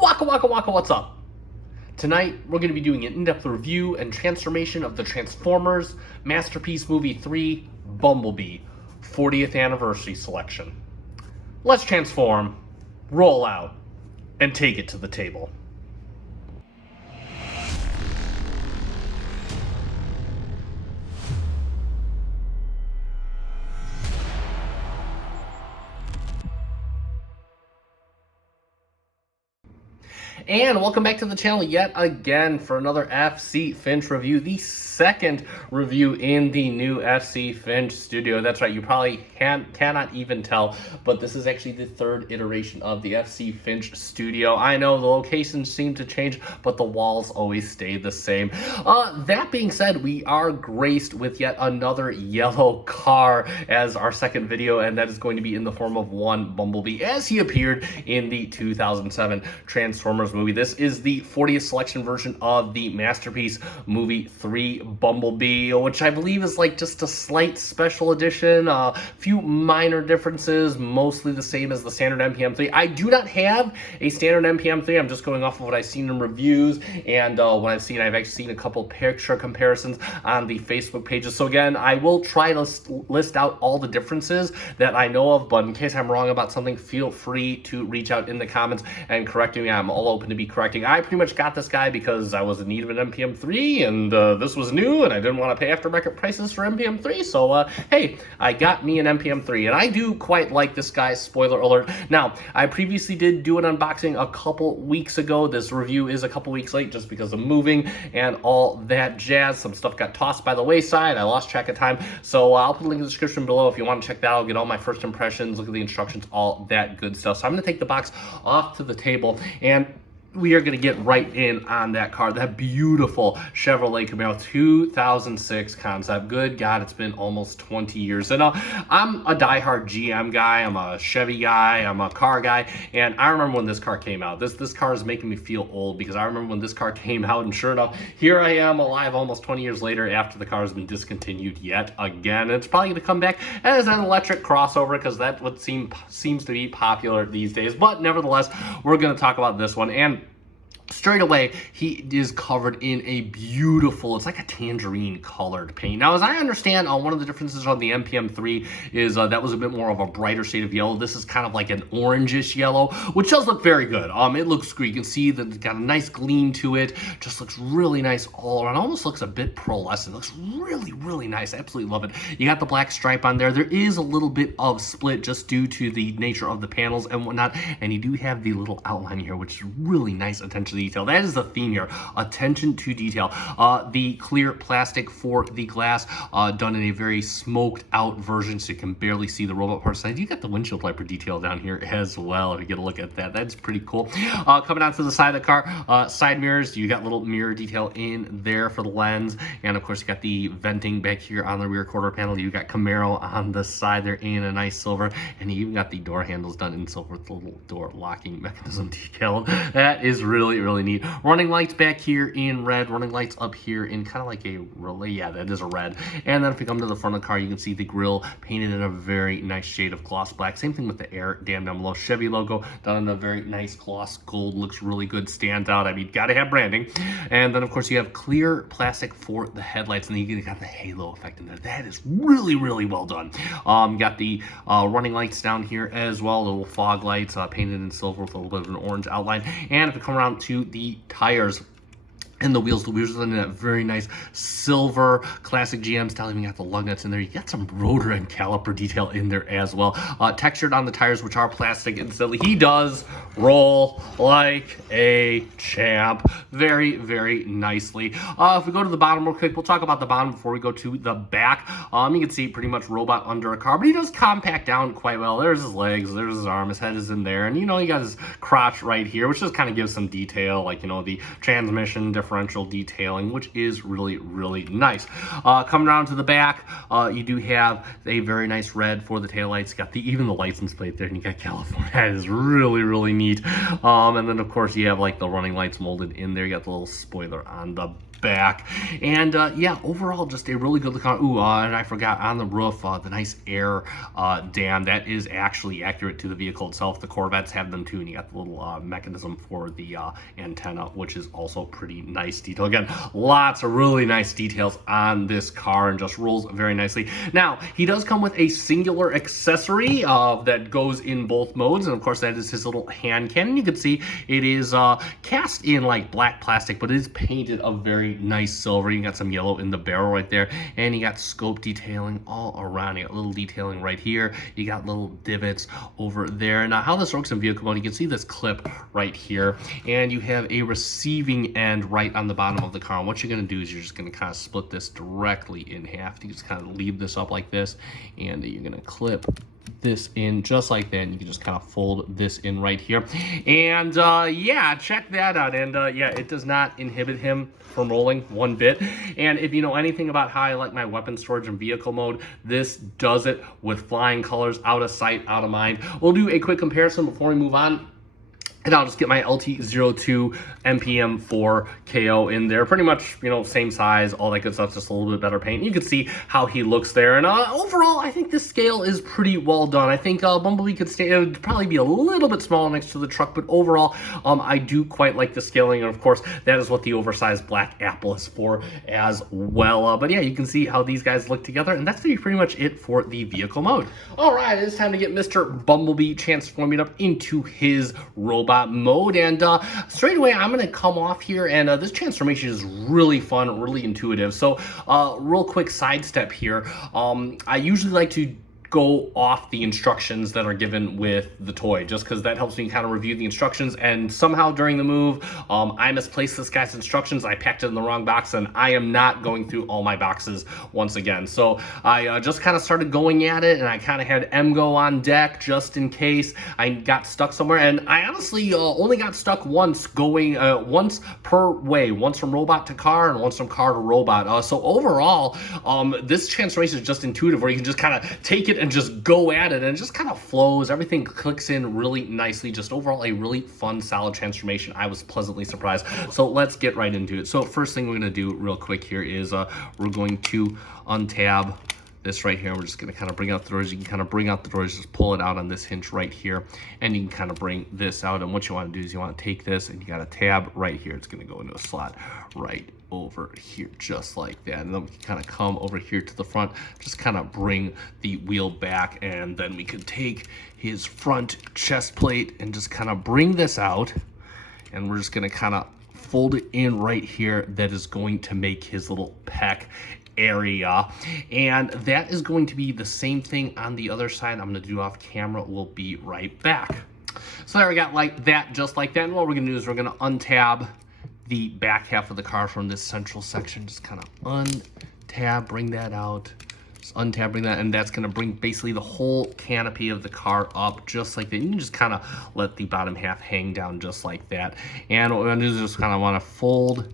Waka waka waka, what's up? Tonight, we're going to be doing an in-depth review and transformation of the Transformers Masterpiece Movie 3 Bumblebee 40th Anniversary Selection. Let's transform, roll out, and take it to the table. And welcome back to the channel yet again for another FC Finch review, the second review in the new FC Finch studio. That's right, you probably cannot even tell, but this is actually the third iteration of the FC Finch studio. I know the locations seem to change, but the walls always stay the same. That being said, we are graced with yet another yellow car as our second video, and that is going to be in the form of one Bumblebee as he appeared in the 2007 Transformers movie. This is the 40th selection version of the Masterpiece Movie 3 Bumblebee, which I believe is like just a slight special edition, a few minor differences, mostly the same as the standard MPM-3. I do not have a standard MPM-3. I'm just going off of what I've seen in reviews and what I've actually seen a couple picture comparisons on the Facebook pages. So again, I will try to list out all the differences that I know of, but in case I'm wrong about something, feel free to reach out in the comments and correct me. I'm all open to be correcting. I pretty much got this guy because I was in need of an MPM-3 and this was new and I didn't want to pay aftermarket prices for MPM-3, so hey, I got me an MPM-3 and I do quite like this guy, spoiler alert. Now, I previously did do an unboxing a couple weeks ago. This review is a couple weeks late just because of moving and all that jazz. Some stuff got tossed by the wayside. I lost track of time, so I'll put a link in the description below if you want to check that out, get all my first impressions, look at the instructions, all that good stuff. So I'm going to take the box off to the table and we are going to get right in on that car, that beautiful Chevrolet Camaro 2006 concept. Good God, it's been almost 20 years. And I'm a diehard GM guy, I'm a Chevy guy, I'm a car guy, and I remember when this car came out. This car is making me feel old because I remember when this car came out, and sure enough, here I am alive almost 20 years later after the car has been discontinued yet again. And it's probably going to come back as an electric crossover because that's what seems to be popular these days. But nevertheless, we're going to talk about this one. And straight away, he is covered in a beautiful, it's like a tangerine colored paint. Now, as I understand, one of the differences on the MPM-3 is that was a bit more of a brighter shade of yellow. This is kind of like an orangish yellow, which does look very good. It looks great. You can see that it's got a nice gleam to it. Just looks really nice all around. Almost looks a bit pearlescent. It looks really, really nice. I absolutely love it. You got the black stripe on there. There is a little bit of split just due to the nature of the panels and whatnot. And you do have the little outline here, which is really nice attention to detail. That is the theme here, attention to detail. The clear plastic for the glass, done in a very smoked out version so you can barely see the robot parts. You got the windshield wiper detail down here as well. If you get a look at that, that's pretty cool. Coming out to the side of the car, side mirrors, you got little mirror detail in there for the lens, and of course you got the venting back here on the rear quarter panel. You got Camaro on the side there in a nice silver, and you even got the door handles done in silver with the little door locking mechanism detailed. That is really, really neat. Running lights back here in red, running lights up here in kind of like a relay. Yeah, that is a red. And then if we come to the front of the car, you can see the grille painted in a very nice shade of gloss black. Same thing with the air dam down below. Chevy logo done in a very nice gloss gold. Looks really good, stands out. I mean, gotta have branding. And then of course you have clear plastic for the headlights, and then you got the halo effect in there. That is really, really well done. Got the running lights down here as well, little fog lights painted in silver with a little bit of an orange outline. And if we come around to the tires and the wheels are in that very nice silver classic GM style. Even got the lug nuts in there. You got some rotor and caliper detail in there as well. Textured on the tires, which are plastic instantly. He does roll like a champ. Very, very nicely. If we go to the bottom real quick, we'll talk about the bottom before we go to the back. You can see pretty much robot under a car, but he does compact down quite well. There's his legs, there's his arm, his head is in there, and you know, you got his crotch right here, which just kind of gives some detail, like, you know, the transmission difference differential detailing, which is really, really nice. Coming around to the back, you do have a very nice red for the taillights. You got even the license plate there, and you got California. That is really, really neat. And then of course you have like the running lights molded in there. You got the little spoiler on the back, and yeah, overall just a really good look on. And I forgot, on the roof, the nice air dam that is actually accurate to the vehicle itself. The Corvettes have them too, and you got the little mechanism for the antenna, which is also pretty nice detail. Again, lots of really nice details on this car, and just rolls very nicely. Now, he does come with a singular accessory that goes in both modes, and of course that is his little hand cannon. You can see it is cast in like black plastic, but it is painted a very nice silver. You got some yellow in the barrel right there, and you got scope detailing all around. You got little detailing right here. You got little divots over there. Now, how this works in vehicle mode, you can see this clip right here, and you have a receiving end right on the bottom of the car. And what you're going to do is you're just going to kind of split this directly in half. You just kind of leave this up like this, and you're going to clip this in just like that, and you can just kind of fold this in right here. And yeah, check that out. And yeah, it does not inhibit him from rolling one bit. And if you know anything about how I like my weapon storage in vehicle mode, this does it with flying colors, out of sight, out of mind. We'll do a quick comparison before we move on, and I'll just get my LT02 MPM-4 KO in there. Pretty much, you know, same size, all that good stuff, just a little bit better paint. You can see how he looks there. And overall, I think this scale is pretty well done. I think Bumblebee could stay, it would probably be a little bit smaller next to the truck, but overall, I do quite like the scaling. And of course, that is what the oversized black apple is for as well. But yeah, you can see how these guys look together, and that's gonna be pretty much it for the vehicle mode. All right, it's time to get Mr. Bumblebee transforming up into his robot mode, and straight away I'm going to come off here, and this transformation is really fun, really intuitive. So real quick sidestep here, I usually like to go off the instructions that are given with the toy, just because that helps me kind of review the instructions. And somehow during the move, I misplaced this guy's instructions. I packed it in the wrong box, and I am not going through all my boxes once again. So I just kind of started going at it, and I kind of had MGO on deck just in case I got stuck somewhere. And I honestly only got stuck once, going once per way, once from robot to car and once from car to robot. So overall, this transformation is just intuitive, where you can just kind of take it and just go at it, and it just kind of flows. Everything clicks in really nicely. Just overall a really fun, solid transformation. I was pleasantly surprised. So let's get right into it. So first thing we're going to do real quick here is we're going to untab this right here. We're just going to kind of bring out the doors. You can kind of bring out the doors, just pull it out on this hinge right here, and you can kind of bring this out. And what you want to do is you want to take this, and you got a tab right here. It's going to go into a slot right over here, just like that. And then we can kind of come over here to the front, just kind of bring the wheel back, and then we could take his front chest plate and just kind of bring this out, and we're just going to kind of fold it in right here. That is going to make his little pec area, and that is going to be the same thing on the other side. I'm going to do off camera. We'll be right back. So there we got like that, just like that. And what we're going to do is we're going to untab the back half of the car from this central section. Just kind of untab, bring that out, just untab, bring that, and that's going to bring basically the whole canopy of the car up just like that. You can just kind of let the bottom half hang down just like that. And what we're going to do is just kind of want to fold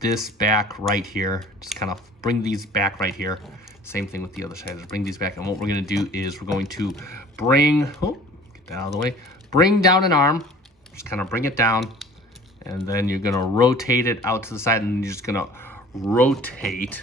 this back right here, just kind of bring these back right here. Same thing with the other side, just bring these back. And what we're going to do is we're going to bring, get that out of the way, bring down an arm, just kind of bring it down, and then you're going to rotate it out to the side, and you're just going to rotate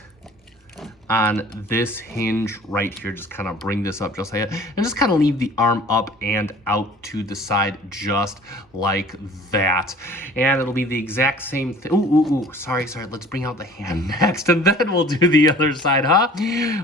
on this hinge right here. Just kind of bring this up just like that, and just kind of leave the arm up and out to the side just like that. And it'll be the exact same thing. Ooh, sorry, let's bring out the hand next, and then we'll do the other side, huh?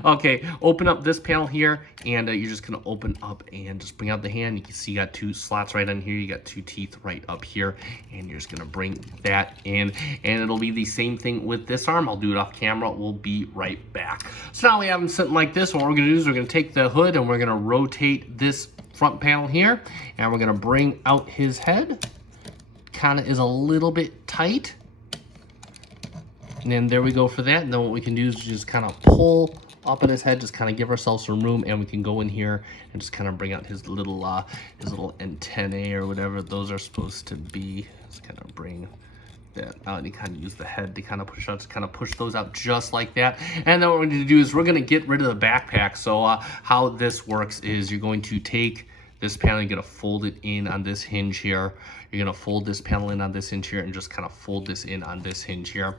Okay, open up this panel here, and you're just gonna open up and just bring out the hand. You can see you got two slots right on here, you got two teeth right up here, and you're just gonna bring that in, and it'll be the same thing with this arm. I'll do it off camera. We'll be right back. So now we have them sitting like this. What we're gonna do is we're gonna take the hood, and we're gonna rotate this front panel here, and we're gonna bring out his head. Kind of is a little bit tight, and then there we go for that. And then what we can do is just kind of pull up in his head, just kind of give ourselves some room, and we can go in here and just kind of bring out his little antennae or whatever those are supposed to be. Just kind of bring that out, and you kind of use the head to kind of push out, to kind of push those out just like that. And then what we're going to do is we're going to get rid of the backpack. So how this works is you're going to take this panel, you're going to fold it in on this hinge here. You're going to fold this panel in on this hinge here and just kind of fold this in on this hinge here.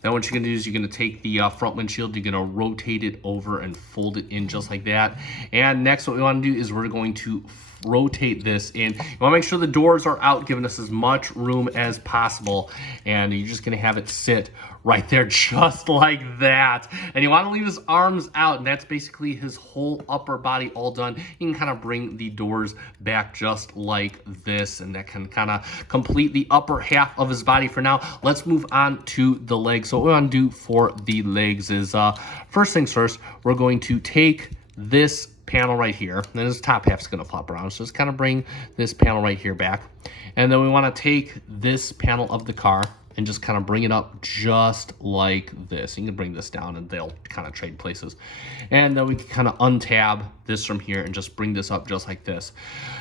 Then what you're going to do is you're going to take the front windshield, you're going to rotate it over and fold it in just like that. And next what we want to do is we're going to rotate this in. You want to make sure the doors are out, giving us as much room as possible. And you're just going to have it sit right there just like that. And you want to leave his arms out, and that's basically his whole upper body all done. You can kind of bring the doors back just like this, and that can kind of complete the upper half of his body for now. Let's move on to the legs. So what we want to do for the legs is, first things first, we're going to take this panel right here, and then his top half's going to flop around, so just kind of bring this panel right here back. And then we want to take this panel of the car and just kind of bring it up just like this. You can bring this down and they'll kind of trade places. And then we can kind of untab this from here and just bring this up just like this.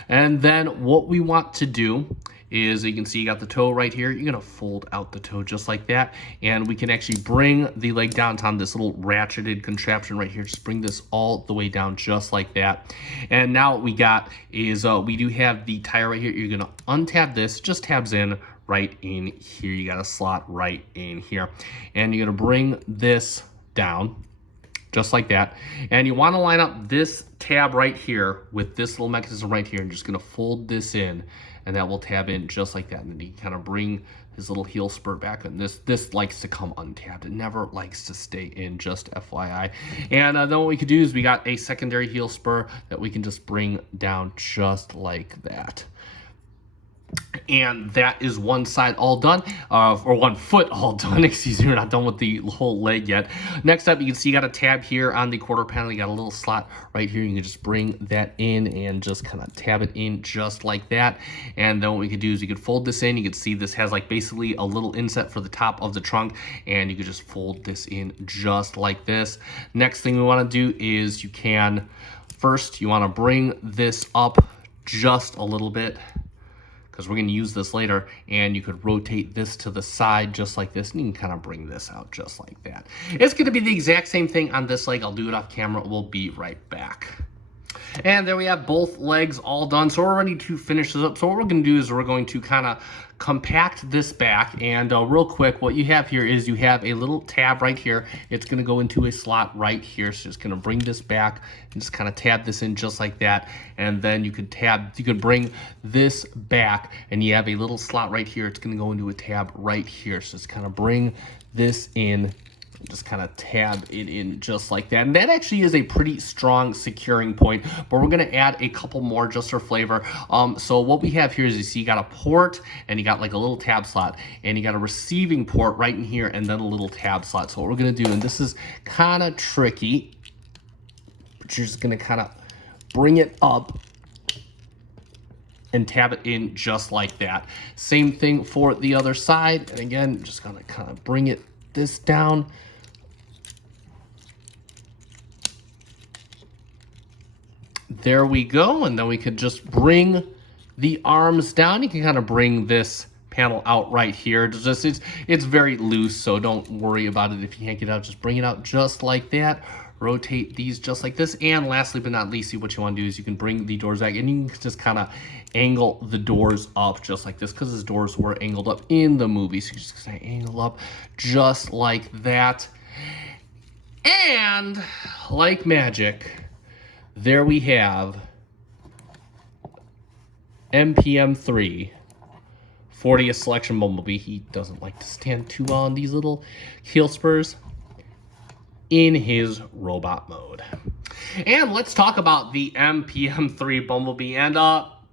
And then what we want to do is, you can see you got the toe right here. You're gonna fold out the toe just like that. And we can actually bring the leg down on this little ratcheted contraption right here. Just bring this all the way down just like that. And now what we got is, we do have the tire right here. You're gonna untab this, just tabs in right in here. You got a slot right in here. And you're gonna bring this down just like that. And you wanna line up this tab right here with this little mechanism right here, and just gonna fold this in, and that will tab in just like that. And then you kind of bring his little heel spur back, and this likes to come untabbed. It never likes to stay in, just FYI. And then what we could do is we got a secondary heel spur that we can just bring down just like that. And that is one side all done, or one foot all done. Excuse me, we're not done with the whole leg yet. Next up, you can see you got a tab here on the quarter panel. You got a little slot right here. You can just bring that in and just kind of tab it in just like that. And then what we could do is you could fold this in. You can see this has like basically a little inset for the top of the trunk, and you could just fold this in just like this. Next thing we want to do is you want to bring this up just a little bit, because we're going to use this later, and you could rotate this to the side just like this, and you can kind of bring this out just like that. It's going to be the exact same thing on this leg. I'll do it off camera. We'll be right back. And there we have both legs all done. So we're ready to finish this up. So what we're going to do is we're going to kind of compact this back. And real quick, what you have here is you have a little tab right here. It's going to go into a slot right here. So just going to bring this back and just kind of tab this in just like that. And then you could bring this back, and you have a little slot right here. It's going to go into a tab right here. So just kind of bring this in, just kind of tab it in just like that. And that actually is a pretty strong securing point, but we're going to add a couple more just for flavor. So what we have here is, you see you got a port, and you got like a little tab slot, and you got a receiving port right in here, and then a little tab slot. So what we're going to do, and this is kind of tricky, but you're just going to kind of bring it up and tab it in just like that. Same thing for the other side. And again, just going to kind of bring this down. There we go. And then we could just bring the arms down. You can kind of bring this panel out right here. It's very loose, so don't worry about it if you can't get it out. Just bring it out just like that. Rotate these just like this. And lastly but not least, what you want to do is you can bring the doors back, and you can just kind of angle the doors up just like this, because his doors were angled up in the movie. So you just kind of angle up just like that. And like magic, there we have MPM-3 40th selection Bumblebee. He doesn't like to stand too well on these little heel spurs in his robot mode. And let's talk about the MPM-3 Bumblebee. And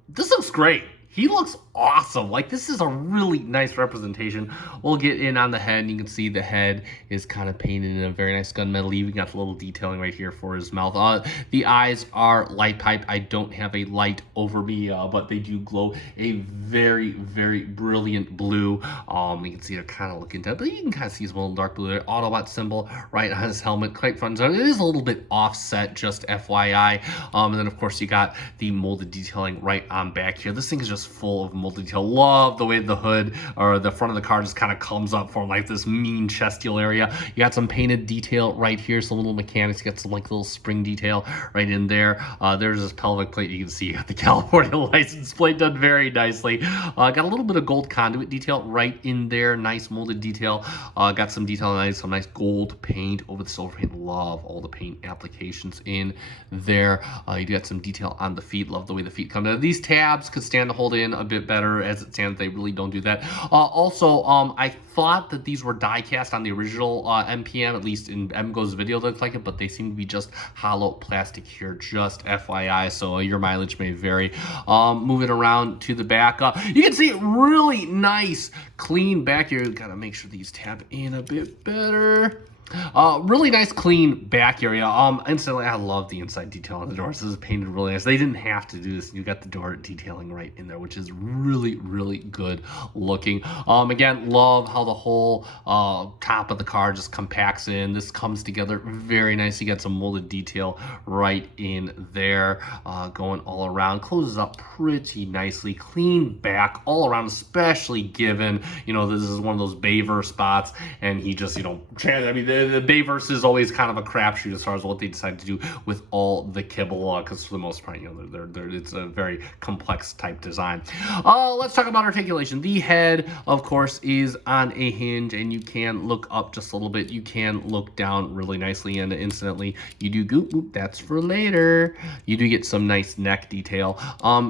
this looks great. He looks awesome. Like, this is a really nice representation. We'll get in on the head, and you can see the head is kind of painted in a very nice gunmetal. Even got the little detailing right here for his mouth. The eyes are light pipe. I don't have a light over me, but they do glow a very, very brilliant blue. You can see they're kind of looking dead, but you can kind of see his little dark blue there. Autobot symbol right on his helmet, quite fun. So it is a little bit offset, just FYI. And then of course you got the molded detailing right on back here. This thing is just full of molded detail. Love the way the hood or the front of the car just kind of comes up from like this mean chestial area. You got some painted detail right here, some little mechanics. You got some like little spring detail right in there. There's this pelvic plate. You can see you got the California license plate done very nicely. Got a little bit of gold conduit detail right in there. Nice molded detail. Got some detail, some nice gold paint over the silver paint. Love all the paint applications in there. You got some detail on the feet. Love the way the feet come down. These tabs could stand to hold in a bit better. As it stands, they really don't do that. Also, I thought that these were die cast on the original MPM, at least in MGo's video it looked like it, but they seem to be just hollow plastic here, just FYI, so your mileage may vary. Moving around to the back, you can see really nice, clean back here. Gotta make sure these tab in a bit better. Really nice clean back area. Instantly, I love the inside detail on the doors. This is painted really nice. They didn't have to do this. You got the door detailing right in there, which is really, really good looking. Again, love how the whole top of the car just compacts in. This comes together very nice. You got some molded detail right in there, going all around. Closes up pretty nicely. Clean back all around, especially given, you know, this is one of those Bayver spots, and he just, you know, I mean, the Bayverse is always kind of a crapshoot as far as what they decide to do with all the kibble, because for the most part, you know, it's a very complex type design. Let's talk about articulation. The head, of course, is on a hinge, and you can look up just a little bit. You can look down really nicely, and instantly you do goop, goop, that's for later. You do get some nice neck detail.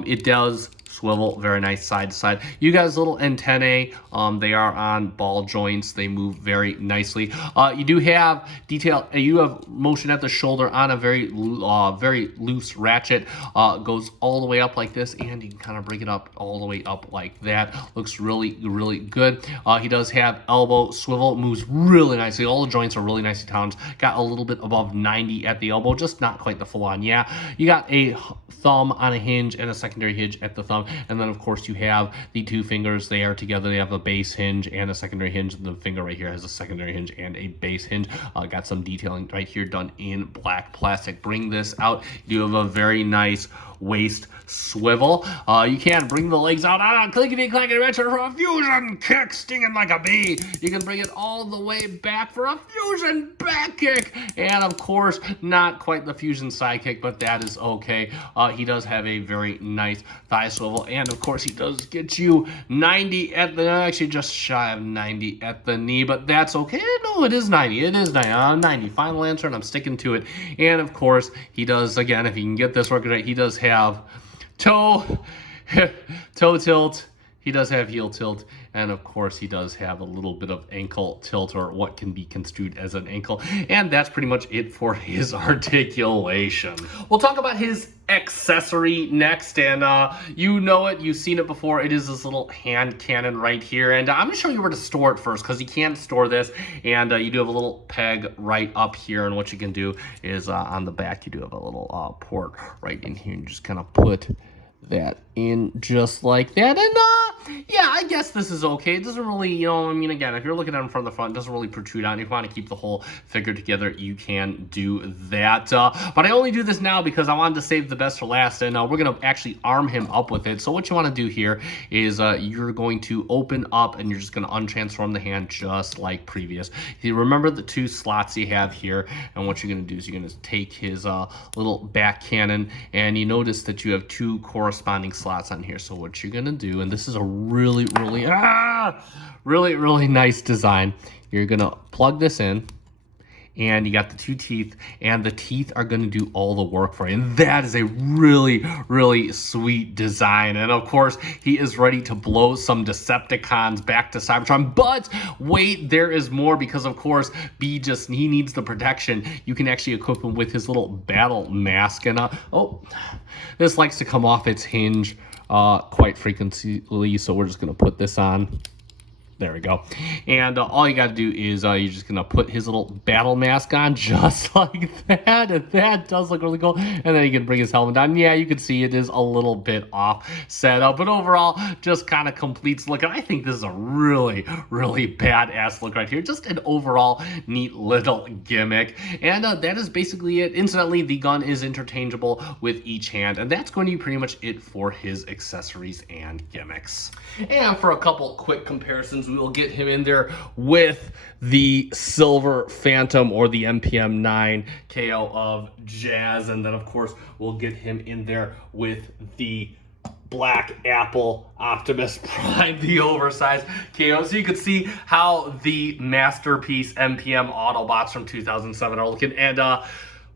It does swivel very nice side to side. You guys little antennae, they are on ball joints. They move very nicely. You do have detail. You have motion at the shoulder on a very loose ratchet. Goes all the way up like this, and you can kind of bring it up all the way up like that. Looks really, really good. He does have elbow swivel. Moves really nicely. All the joints are really nicely turned. Got a little bit above 90 at the elbow, just not quite the full on. Yeah, you got a thumb on a hinge and a secondary hinge at the thumb. And then, of course, you have the two fingers. They are together. They have a base hinge and a secondary hinge. The finger right here has a secondary hinge and a base hinge. Got some detailing right here done in black plastic. Bring this out. You have a very nice waist swivel. You can bring the legs out on a clickety clackety retro for a fusion kick, stinging like a bee. You can bring it all the way back for a fusion back kick, and of course not quite the fusion side kick, but that is okay. He does have a very nice thigh swivel, and of course he does get you 90 at the, actually just shy of 90 at the knee, but that's okay. No, it is 90. It is 90. Final answer, and I'm sticking to it. And of course he does, again, if you can get this working right, he does have toe tilt. He does have heel tilt, and of course he does have a little bit of ankle tilt, or what can be construed as an ankle, and that's pretty much it for his articulation. We'll talk about his accessory next, and you know it, you've seen it before. It is this little hand cannon right here, and I'm gonna show you where to store it first, because you can't store this, and you do have a little peg right up here, and what you can do is on the back you do have a little port right in here, and you just kind of put that in just like that, and yeah, I guess this is okay. It doesn't really, you know, I mean, again, if you're looking at it from the front, it doesn't really protrude out. If you want to keep the whole figure together, you can do that, but I only do this now because I wanted to save the best for last, and we're going to actually arm him up with it. So what you want to do here is you're going to open up, and you're just going to untransform the hand just like previous. You remember the two slots you have here, and what you're going to do is you're going to take his little back cannon, and you notice that you have two corresponding slots on here. So what you're gonna do, and this is a really nice design, you're gonna plug this in, and you got the two teeth, and the teeth are going to do all the work for you, and that is a really sweet design. And of course he is ready to blow some Decepticons back to Cybertron, but wait, there is more, because of course he needs the protection. You can actually equip him with his little battle mask, and oh, this likes to come off its hinge quite frequently, so we're just going to put this on There we go. And all you got to do is you're just going to put his little battle mask on just like that. And that does look really cool. And then you can bring his helmet on. Yeah, you can see it is a little bit off set up. But overall, just kind of completes the look. And I think this is a really, really badass look right here. Just an overall neat little gimmick. And that is basically it. Incidentally, the gun is interchangeable with each hand. And that's going to be pretty much it for his accessories and gimmicks. And for a couple quick comparisons, we will get him in there with the Silver Phantom or the MPM-3 KO of Jazz. And then, of course, we'll get him in there with the Black Apple Optimus Prime, the oversized KO. So you can see how the Masterpiece MPM Autobots from 2007 are looking. And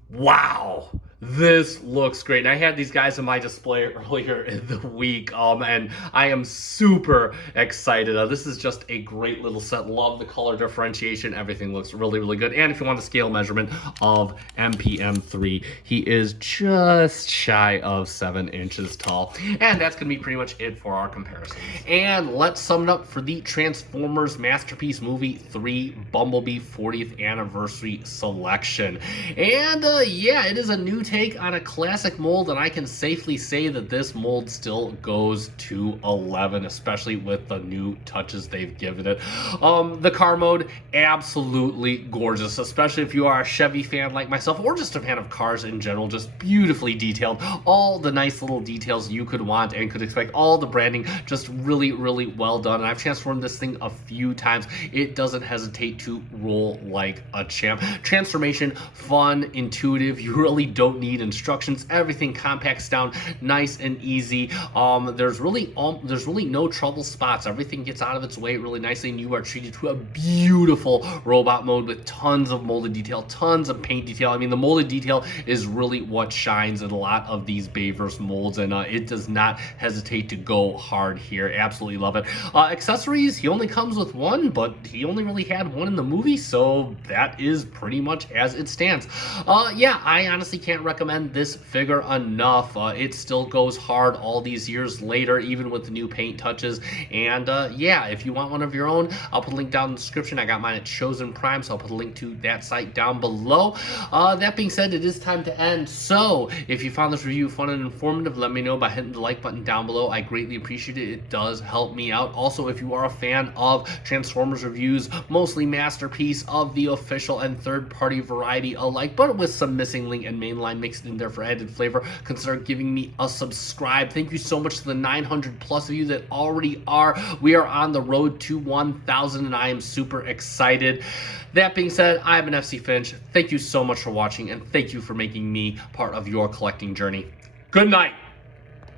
wow, this looks great. And I had these guys in my display earlier in the week, and I am super excited. This is just a great little set. Love the color differentiation. Everything looks really, really good. And if you want a scale measurement of MPM-3, he is just shy of 7 inches tall. And that's going to be pretty much it for our comparison. And let's sum it up for the Transformers Masterpiece Movie 3 Bumblebee 40th Anniversary Selection. And yeah, it is a new take on a classic mold, and I can safely say that this mold still goes to 11, especially with the new touches they've given it. The car mode, absolutely gorgeous, especially if you are a Chevy fan like myself, or just a fan of cars in general. Just beautifully detailed, all the nice little details you could want and could expect, all the branding just really, really well done. And I've transformed this thing a few times. It doesn't hesitate to roll like a champ. Transformation, fun, intuitive. You really don't need instructions. Everything compacts down nice and easy. There's really no trouble spots. Everything gets out of its way really nicely, and you are treated to a beautiful robot mode with tons of molded detail, tons of paint detail. I mean, the molded detail is really what shines in a lot of these Bayverse molds, and it does not hesitate to go hard here. Absolutely love it. Accessories, he only comes with one, but he only really had one in the movie, so that is pretty much as it stands. Yeah, I honestly can't recommend this figure enough. It still goes hard all these years later, even with the new paint touches. And yeah, if you want one of your own, I'll put a link down in the description. I got mine at Chosen Prime, so I'll put a link to that site down below. That being said, it is time to end. So if you found this review fun and informative, let me know by hitting the like button down below. I greatly appreciate it. It does help me out. Also, if you are a fan of Transformers reviews, mostly Masterpiece, of the official and third-party variety alike, but with some missing link and mainline mixed in there for added flavor, consider giving me a subscribe. Thank you so much to the 900 plus of you that already are. We are on the road to 1,000, and I am super excited. That being said, I have been FC Finch. Thank you so much for watching, and thank you for making me part of your collecting journey. Good night.